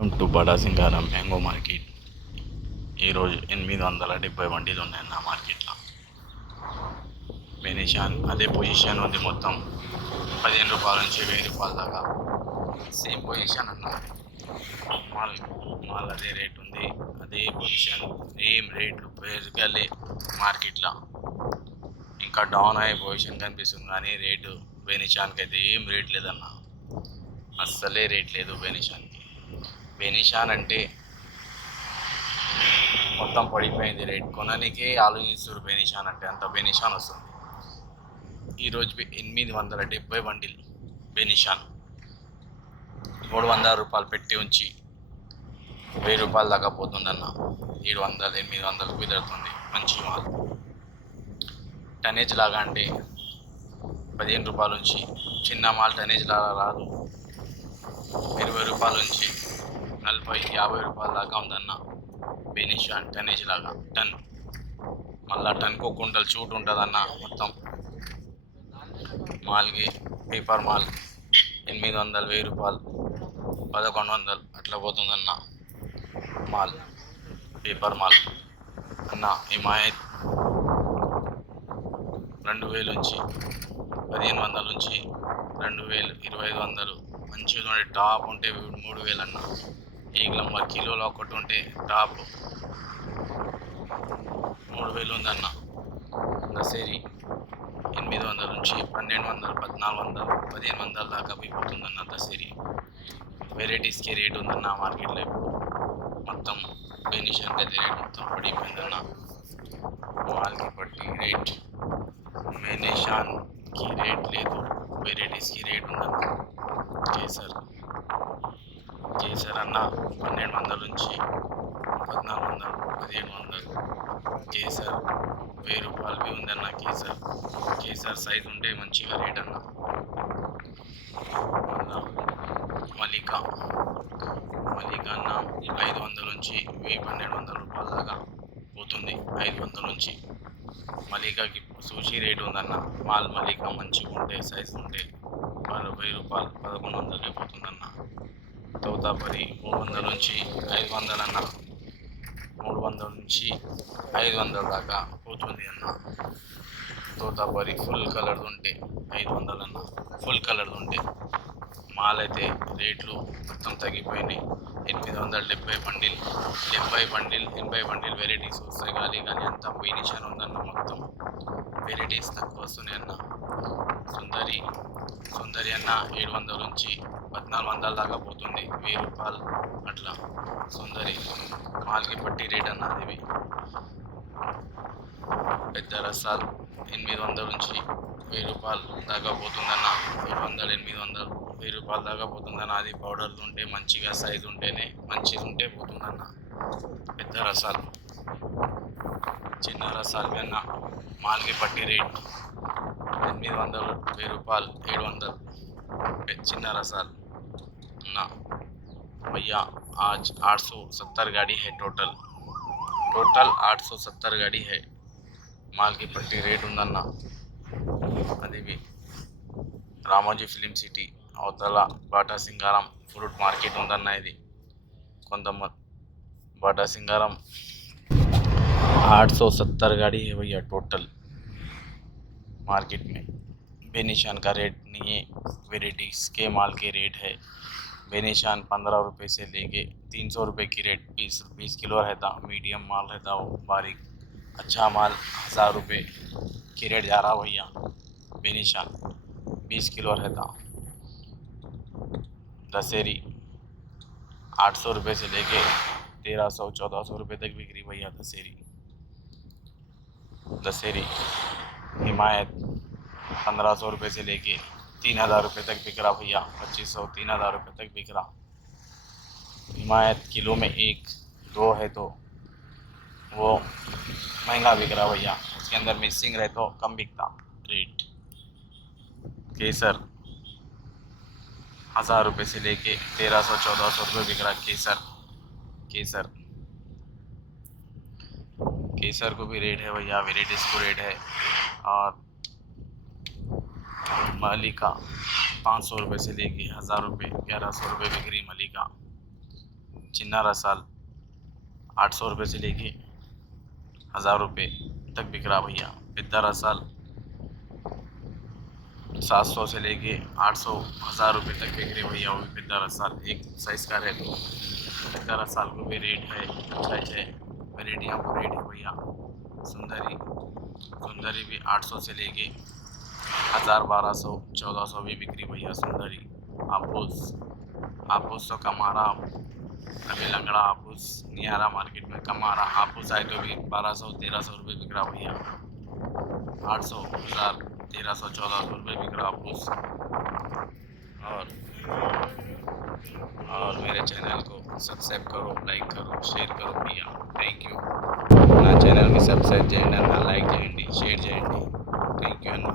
Welcome to బడా సింగారం mango market. ఈరోజు 870 బండిలు ఉన్నాయి నా మార్కెట్లో. బెనిషాన్ అదే పొజిషన్ ఉంది, మొత్తం 15 రూపాయల నుంచి 1000 రూపాయల దాకా సేమ్ పొజిషన్ అన్న. మాల్ మాల్ అదే రేట్ ఉంది, అదే పొజిషన్, సేమ్ రేట్లు పెరగలే మార్కెట్లో. ఇంకా డౌన్ అయ్యే పొజిషన్ కనిపిస్తుంది కానీ రేటు బెనిషాన్కి అయితే ఏం రేట్ లేదన్న, అస్సలే రేట్ లేదు బెనిషాన్కి. బెనిషాన్ అంటే మొత్తం పడిపోయింది రేట్, కొనడానికే ఆలోచిస్తారు. బెనిషాన్ అంటే అంత బెనిషాన్ వస్తుంది. ఈరోజు 870 బండిల్ బెనిషాన్ 300 రూపాయలు పెట్టి ఉంచి 1000 రూపాయల దాకా పోతుందన్న. 700 800 కుదురుతుంది మంచి మాల్. టనేజ్ లాగా అంటే 15 రూపాయల నుంచి చిన్న మాల్ టనేజ్ లాగా రాదు, 20 రూపాయల నుంచి 40-50 రూపాయల దాకా ఉందన్న బెనిషాన్ టనేజ్ లాగా. టన్ మళ్ళా టన్కు కుంటలు చూట్ ఉంటుందన్న. మొత్తం మాల్కి పేపర్ మాల్ 800 1000 రూపాయలు 1100 అట్లా పోతుందన్న మాల్, పేపర్ మాల్ అన్న. హిమాయత్ 2000 నుంచి 1500 నుంచి 2000 2500 మంచిగా ఉండే టాప్ ఉంటే 3000 అన్న. ఈగలమ్మ కిలోలో ఒకటి ఉంటే టాప్ 3000 ఉందన్న. దసేరి 800 నుంచి 1200 1400 1500 దాకా పోతుందన్న దసేరి. వెరైటీస్కి రేట్ ఉందన్న మార్కెట్లో ఇప్పుడు. మొత్తం బెనిషాన్కి అయితే రేట్ మొత్తం పడిపోయిందన్న. మాల్కి బట్టి రేట్, బెనిషాన్కి రేట్ లేదు, వెరైటీస్కి రేట్ ఉందన్న. కేసర్ అన్న 1200 నుంచి 1400 1500. కేసర్ 1000 రూపాయలవి ఉందన్న. కేసర్ సైజ్ ఉంటే మంచిగా రేట్ అన్న. మలికా అన్న 500 నుంచి 1200 రూపాయల దాకా పోతుంది. 500 నుంచి మలికాకి సూచి రేట్ ఉందన్న. మాల్ మలికా మంచిగా ఉంటే సైజు ఉంటే 1000 రూపాయలు 1100 పోతుందన్న. తోతాపరి 300 నుంచి 500 అన్న. 300 నుంచి 500 దాకా పోతుంది అన్న. తోతాపరి ఫుల్ కలర్ది ఉంటే 500 అన్న. ఫుల్ కలర్ది ఉంటే. మాల్ అయితే రేట్లు మొత్తం తగ్గిపోయినాయి. 870 బండిల్ 80 బండిల్ వెరైటీస్ వస్తాయి కానీ అంత బెనిషాన్ ఉందన్న. మొత్తం వెరైటీస్ తక్కువ వస్తున్నాయి అన్న. సుందరి అన్న 700 నుంచి 1400 దాకా పోతుంది, 1000 రూపాయలు అట్లా. సుందరి మాల్కి పట్టి రేట్ అన్న. అది పెద్ద రసాలు 800 నుంచి 1000 రూపాయలు దాకా పోతుందన్న. 700 800 1000 రూపాయల దాకా పోతుందన్న. అది పౌడర్ది ఉంటే మంచిగా సైజు ఉంటేనే మంచిగా ఉంటే పోతుందన్న పెద్ద రసాలు. చిన్న రసాలు కన్నా మాల్కి పట్టి రేట్ 800 1000 రూపాయలు 700 చిన్న रसाल ना भैया। आज 870 गाड़ी है, टोटल 870 गाड़ी है। माल की पट्टी रेट ఉందన్న. అది రామోజీ ఫిలిం సిటీ అవతల బాటా సింగారం ఫ్రూట్ మార్కెట్ ఉందన్న. ఇది కొంతమంది बाटा सिंगारम 870 गाड़ी है भैया टोटल मार्केट में। बेनिशान का रेट नहीं है, वेराइटीज के माल के रेट है। बेनिशान 15 रुपये से लेके 300 रुपये की रेट 20 किलो रहता। मीडियम माल रहता वो बारीक, अच्छा माल 1000 रुपये की रेट जा रहा भैया। बेनिशान 20 किलो रहता। दशहरी 800 रुपये से लेके 1300-1400 रुपये तक बिक्री भैया। दशहरी हिमायत 1500 रुपये से लेके 3000 रुपये तक बिक रहा भैया। 2500-3000 रुपये तक बिक रहा हिमायत। किलो में 1-2 है तो वो महंगा बिक रहा भैया, उसके अंदर मिक्सिंग रहे तो कम बिकता रेट। केसर 1000 रुपये से लेके 1300-1400 रुपये बिक रहा केसर को भी रेट है भैया, वेराइटीज को रेट है। और मलिका 500 रुपये से लेके 1000 रुपये 1100 रुपये बिक्री मलिका। चिन्ना रसाल 800 रुपये से लेके 1000 रुपये तक बिक रहा भैया। पिद्दा रसाल 700 से लेके 800 1000 रुपये तक बिक रहे भैया। वो भी पिद्दा रसाल एक साइज़ का है तो पिद्दा रसाल को भी रेट है अच्छा वैरायटियाँ को रेट है भैया। सुंदरी भी 800 से लेके 1000 1200 1400 भी बिक्री भैया। सुंदरी आपूस तो कमारा अभी लंगड़ा आपूस निहारा मार्केट में कमारा आपूस आए तो भी 1200 1300 रुपये बिक रहा भैया। 800 1000 1300 1400 रुपये बिक रहा आपूस। और मेरे चैनल को सब्सक्राइब करो, लाइक करो, షేర్ करो भैया। Thank you. నా ఛానల్కి సబ్స్క్రైబ్ చేయండి అన్న, లైక్ చేయండి, షేర్ చేయండి। థ్యాంక్ యూ అన్న।